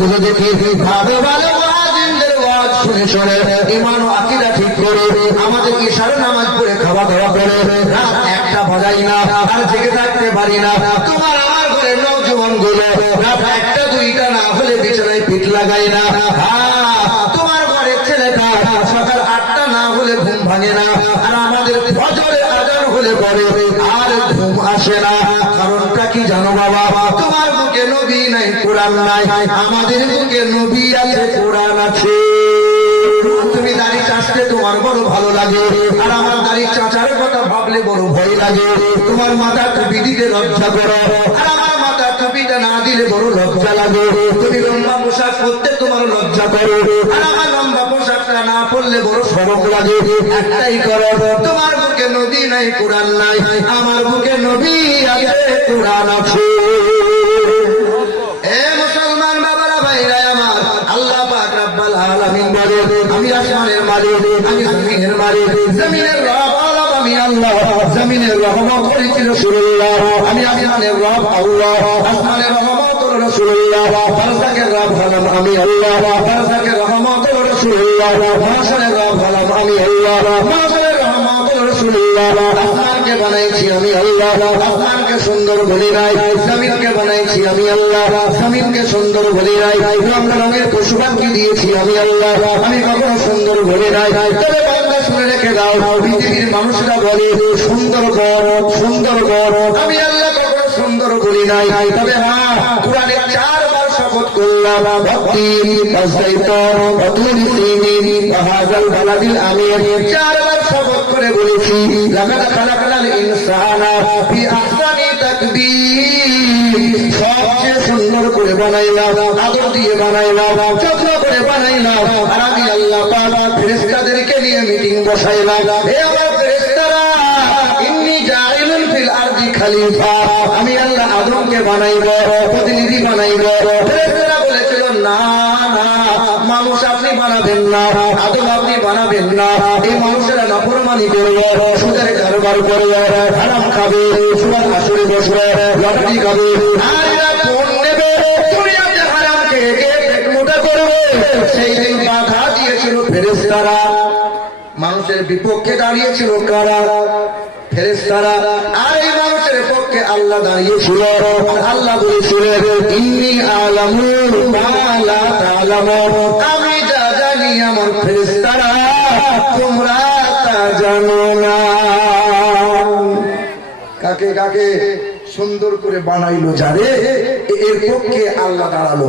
গুলো দেখি ভালো ভালো ওয়াজিনদের ওয়াজ শুনে শুনে ঈমান ও আকীদা ঠিক করে আমাদের ইশারা নামাজ পড়ে খাওয়া দাওয়া করে রাত একটা বাজাই না আর জেগে থাকতে পারি না। তোমার আমার ঘরে নওজোয়ান গুলো রাত একটা দুইটা না হলে বিছানায় পিঠ লাগাই না। তোমার ঘরের ছেলেটা সকাল 8টা না হলে ঘুম ভাঙে না, আর আমাদের ফজরের আজান হলে পরে আর ঘুম আসে না। কারণটা কি জানো বাবা? তোমার বুকে নবী নাই, কোরআন নাই, আমাদের বুকে নবী আছে, কোরআন আছে। তুমি দাড়ি চাষতে তোমার বড় ভালো লাগে, আর আমার দাড়ি চাচার কথা ভাবলে বড় ভয় লাগে। তোমার মাথা টুপি দিতে লজ্জা করো, আর আমার মাথা টুপিটা না দিলে বড় লজ্জা লাগে। তুমি লম্বা পোশাক পরতে তোমার লজ্জা করো, আর আমার লম্বা পোশাকটা না পরলে বড় শরম লাগে। একটাই করো, তোমার বুকে নবী নাই, কোরআন নাই, আমার বুকে নবী আছে, কোরআন আছে। মুসলমান বাবারা ভাইরা আমার, আল্লাহ পাক রব্বুল আলামিন বলে আমি আসমানের মালিক, আমি জমিনের মালিক, জমিনের রব আমি আল্লাহ, জমিনের রহমত করেছি রাসূলুল্লাহ, আমি আসমানের রব আল্লাহ, আসমানের রহমত রাসূলুল্লাহ, বারজাকের রব হলাম আমি আল্লাহ, বারজাকের রহমত রাসূলুল্লাহ, মাশারের রব হলাম আমি আল্লাহ, মাশারের রহমত রাসূলুল্লাহ। আসমানকে বানাইছি আমি আল্লাহ, আসমানকে সুন্দর বলি নাই, জমিনকে বানাইছি আমি আল্লাহ, জমিনকে সুন্দর বলি নাই, রং রঙের পশু পাখি দিয়েছি আমি আল্লাহ, আমি কখনো সুন্দর বলি নাই। তবে বান্দা শুনে রেখে দাও, পৃথিবীর মানুষরা বলে সুন্দর কর, সুন্দর কর, আমি আল্লাহ কখনো সুন্দর বলি নাই। তবে হ্যাঁ, কোরআনে 4 বার শপথ করলাম, ভক্তি হাযাল বালাদিল আমিন, 4 বার শপথ করে বলেছি লাকাদ খালাকনাল ইনসানা ফি আহসানি তাকবীর, সবচেয়ে সুন্দর করে বানাইলাম, আদর দিয়ে বানাইলাম, যত্ন করে বানাইলাম। আর আমি আল্লাহ পাক ফেরেশতাদেরকে নিয়ে মিটিং বসাইলাম, হে আমার ফেরেশতারা, ইন্নী জাইলুন ফিল আরদি খলিফা, আমি আল্লাহ আদমকে বানাইব, প্রতিনিধি বানাইব। ফেরেশতারা বলেছিল না না, মানুষ আপনি বানাবেন না, আদম আপনি বানাবেন না, এই মানুষেরা নাফরমানি করবে, সুদের কারবার করবে, হারাম খাবে, সুদ আসরে বসবে, লটারি খাবে, আর এরা ফোন নেবে, দুনিয়াতে হারাম খেয়ে পেট মোটা করবে। সেই দিন বাধা দিয়েছিল ফেরেশতারা, মানুষের বিপক্ষে দাঁড়িয়েছিল কারা? ফেরেশতারা। আর এই মানুষের পক্ষে আল্লাহ দাঁড়িয়েছিল। আল্লাহ বলেছিলেন ইন্নী আ'লামু মা লা তা'লামুন, আমি যা জানি আমার ফেরেশতারা তোমরা তা জানো না। কাকে কাকে সুন্দর করে বানাইলো যারে, এর পক্ষে আল্লাহ দাঁড়ালো।